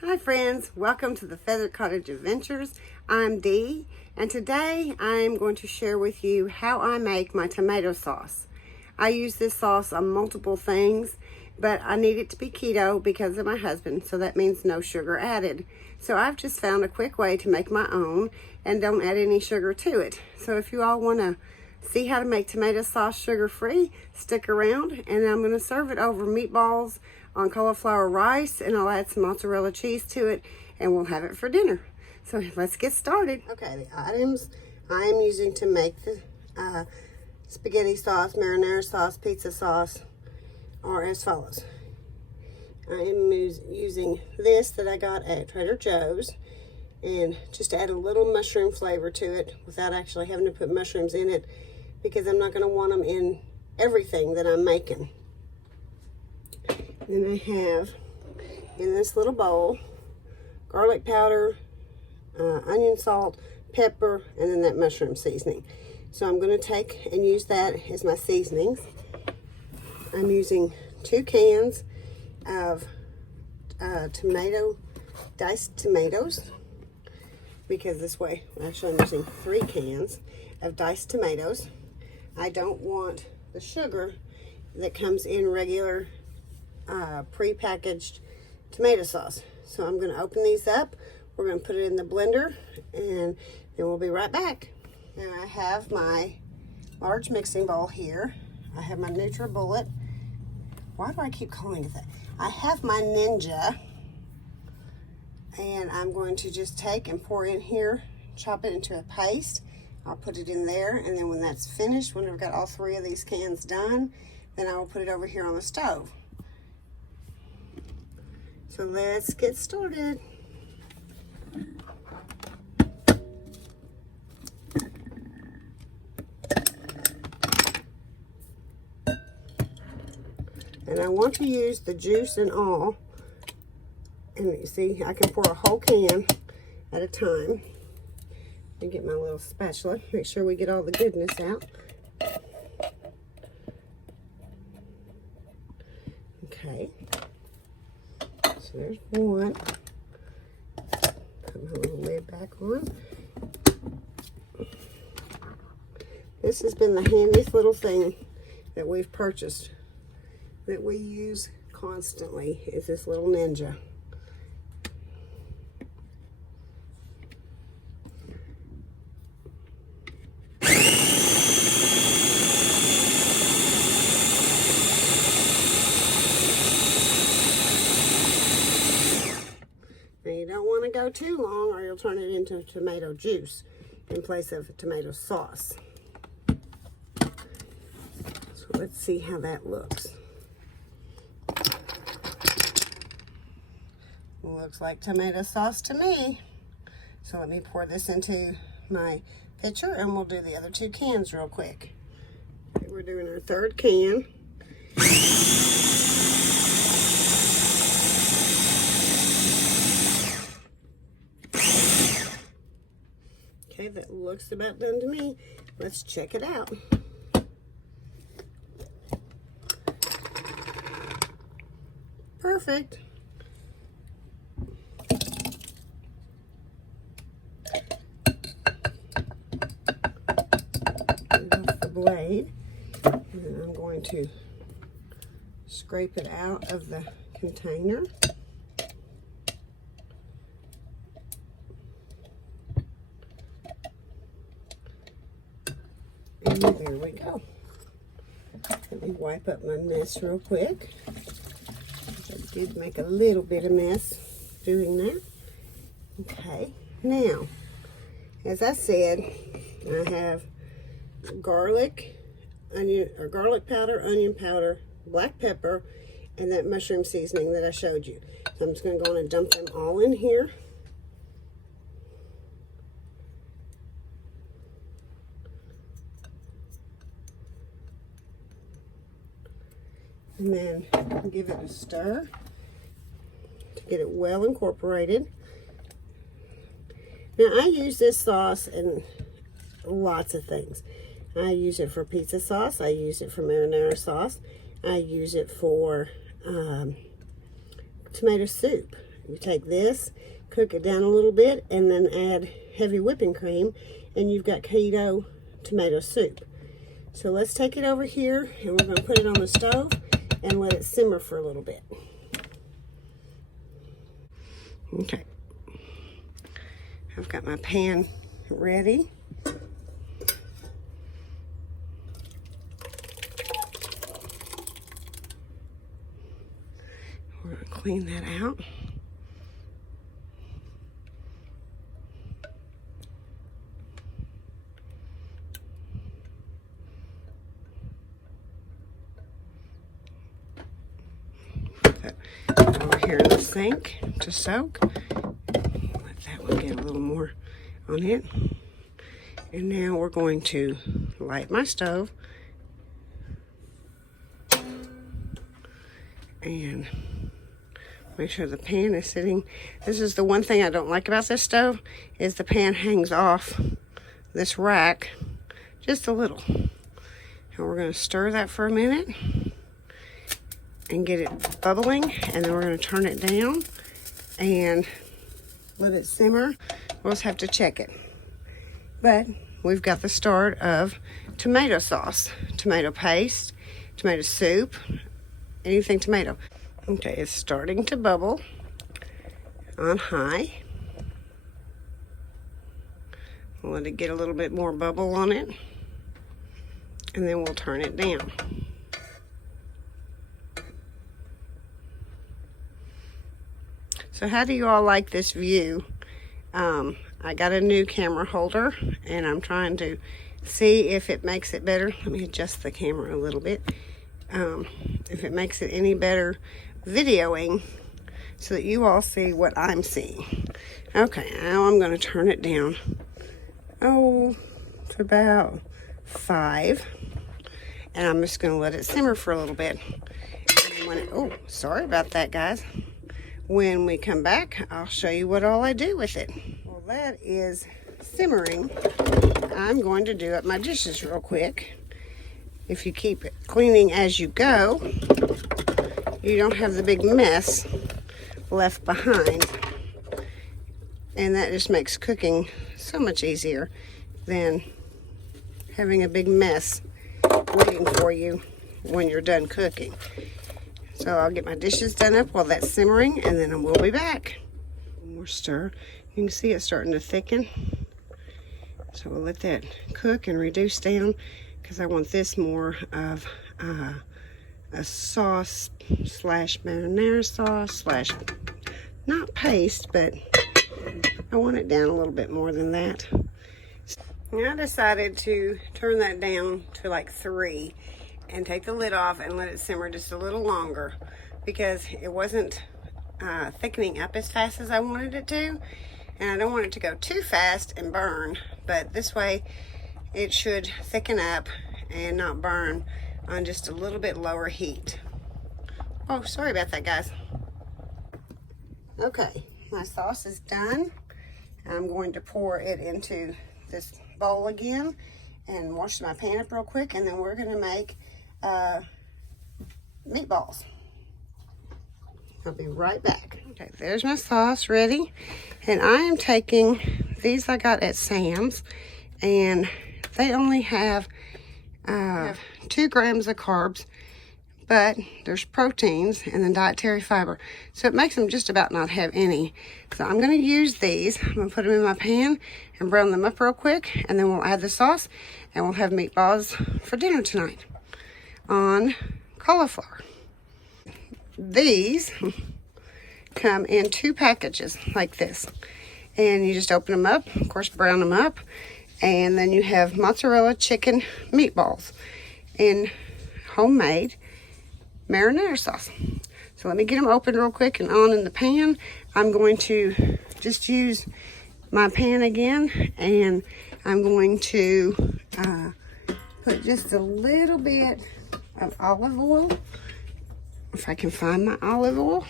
Hi friends, welcome to the Feathered Cottage Adventures. I'm Dee, and today I'm going to share with you how I make my tomato sauce. I use this sauce on multiple things, but I need it to be keto because of my husband, so that means no sugar added. So I've just found a quick way to make my own and don't add any sugar to it. So if you all want to see how to make tomato sauce sugar-free, stick around, and I'm going to serve it over meatballs on cauliflower rice, and I'll add some mozzarella cheese to it, and we'll have it for dinner. So let's get started. Okay, the items I am using to make the spaghetti sauce, marinara sauce, pizza sauce are as follows. I am using this that I got at Trader Joe's, and just to add a little mushroom flavor to it without actually having to put mushrooms in it, because I'm not going to want them in everything that I'm making. Then I have in this little bowl garlic powder, onion salt, pepper, and then that mushroom seasoning. So I'm going to take and use that as my seasonings. I'm using 2 cans of diced tomatoes, because this way, actually I'm using 3 cans of diced tomatoes. I don't want the sugar that comes in regular pre-packaged tomato sauce. So I'm going to open these up. We're going to put it in the blender, and then we'll be right back. Now I have my large mixing bowl here. I have my NutriBullet. Why do I keep calling it that? I have my Ninja, and I'm going to just take and pour in here, chop it into a paste. I'll put it in there, and then when that's finished, when I've got all 3 of these cans done, then I will put it over here on the stove. So let's get started. And I want to use the juice and all. And you see, I can pour a whole can at a time. And get my little spatula, make sure we get all the goodness out. Okay. So there's one. Put my little lid back on. This has been the handiest little thing that we've purchased that we use constantly, is this little Ninja. Now you don't want to go too long, or you'll turn it into tomato juice in place of tomato sauce. So let's see how that looks. Looks like tomato sauce to me. So let me pour this into my pitcher, and we'll do the other 2 cans real quick. Okay, we're doing our 3rd can. Okay, that looks about done to me. Let's check it out. Perfect. Off the blade, and then I'm going to scrape it out of the container. And there we go. Let me wipe up my mess real quick. I did make a little bit of mess doing that. Okay, now, as I said, I have garlic powder, onion powder, black pepper, and that mushroom seasoning that I showed you. So I'm just going to go on and dump them all in here. And then give it a stir to get it well incorporated. Now I use this sauce in lots of things. I use it for pizza sauce. I use it for marinara sauce. I use it for tomato soup. We take this, cook it down a little bit, and then add heavy whipping cream, and you've got keto tomato soup. So let's take it over here, and we're going to put it on the stove and let it simmer for a little bit. Okay. I've got my pan ready. We're going to clean that out. Over here in the sink to soak. Let that one get a little more on it. And now we're going to light my stove and make sure the pan is sitting. This is the one thing I don't like about this stove, is the pan hangs off this rack just a little. And we're going to stir that for a minute and get it bubbling, and then we're going to turn it down and let it simmer. We'll just have to check it. But we've got the start of tomato sauce, tomato paste, tomato soup, anything tomato. Okay, it's starting to bubble on high. We'll let it get a little bit more bubble on it, and then we'll turn it down. So how do you all like this view? I got a new camera holder, and I'm trying to see if it makes it better. Let me adjust the camera a little bit. If it makes it any better videoing so that you all see what I'm seeing. Okay, now I'm going to turn it down. To about 5. And I'm just going to let it simmer for a little bit. And when sorry about that, guys. When we come back, I'll show you what all I do with it. Well, that is simmering. I'm going to do up my dishes real quick. If you keep it cleaning as you go, you don't have the big mess left behind. And that just makes cooking so much easier than having a big mess waiting for you when you're done cooking. So I'll get my dishes done up while that's simmering, and then we'll be back. One more stir. You can see it's starting to thicken. So we'll let that cook and reduce down, because I want this more of a sauce slash marinara sauce slash, not paste, but I want it down a little bit more than that. So I decided to turn that down to like 3 and take the lid off and let it simmer just a little longer, because it wasn't thickening up as fast as I wanted it to, and I don't want it to go too fast and burn, but this way it should thicken up and not burn on just a little bit lower heat. Oh, sorry about that, guys. Okay, my sauce is done. I'm going to pour it into this bowl again and wash my pan up real quick, and then we're going to make meatballs. I'll be right back. Okay, there's my sauce ready, and I am taking these I got at Sam's, and they only have 2 grams of carbs, but there's proteins and then dietary fiber, so it makes them just about not have any. So I'm going to use these. I'm going to put them in my pan and brown them up real quick, and then we'll add the sauce, and we'll have meatballs for dinner tonight on cauliflower. These come in 2 packages like this, and you just open them up, of course brown them up, and then you have mozzarella chicken meatballs in homemade marinara sauce. So let me get them open real quick and on in the pan. I'm going to just use my pan again, and I'm going to put just a little bit of olive oil, if I can find my olive oil.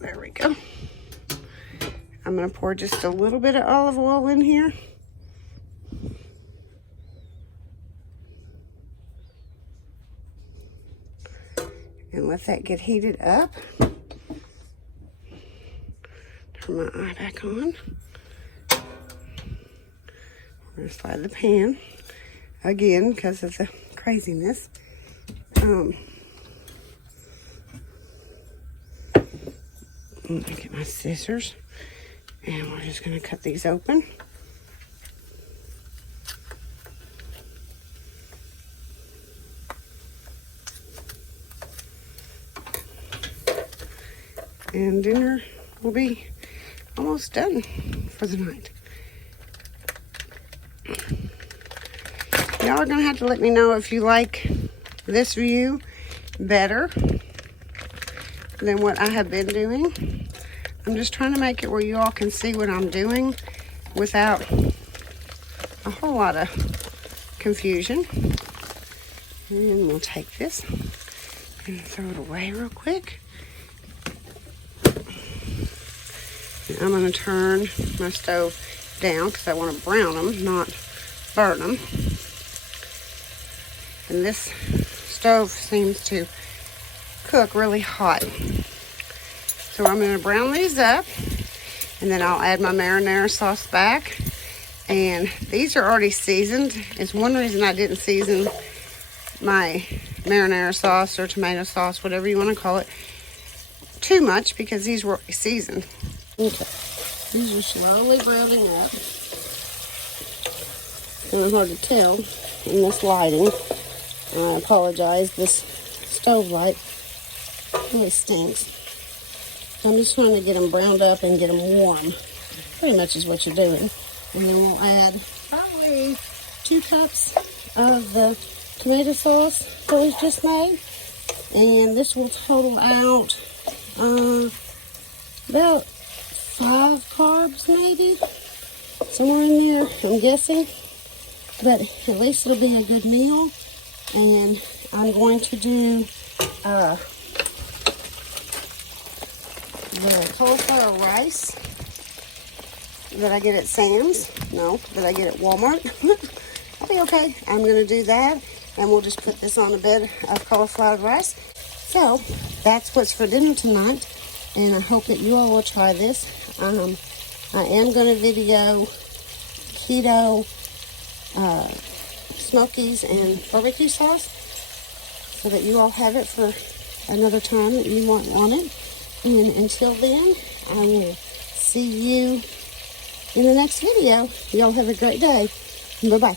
There we go. I'm going to pour just a little bit of olive oil in here. And let that get heated up. for my eye back on. We're going to slide the pan again because of the craziness. I'm going to get my scissors and we're just going to cut these open. And dinner will be almost done for the night. Y'all are going to have to let me know if you like this view better than what I have been doing. I'm just trying to make it where you all can see what I'm doing without a whole lot of confusion. And we'll take this and throw it away real quick. I'm going to turn my stove down because I want to brown them, not burn them. And this stove seems to cook really hot. So I'm going to brown these up, and then I'll add my marinara sauce back. And these are already seasoned. It's one reason I didn't season my marinara sauce or tomato sauce, whatever you want to call it, too much, because these were seasoned. Okay, these are slowly browning up. Kind of hard to tell in this lighting. I apologize, this stove light really stinks. So I'm just trying to get them browned up and get them warm. Pretty much is what you're doing. And then we'll add probably 2 cups of the tomato sauce that was just made. And this will total out about 5 carbs maybe, somewhere in there, I'm guessing, but at least it'll be a good meal. And I'm going to do the cauliflower rice that I get at Sam's, that I get at Walmart. I'll be okay. I'm going to do that, and we'll just put this on a bed of cauliflower rice. So that's what's for dinner tonight, and I hope that you all will try this. I am going to video keto smokies and barbecue sauce so that you all have it for another time that you might want it. And until then, I will see you in the next video. You all have a great day. Bye-bye.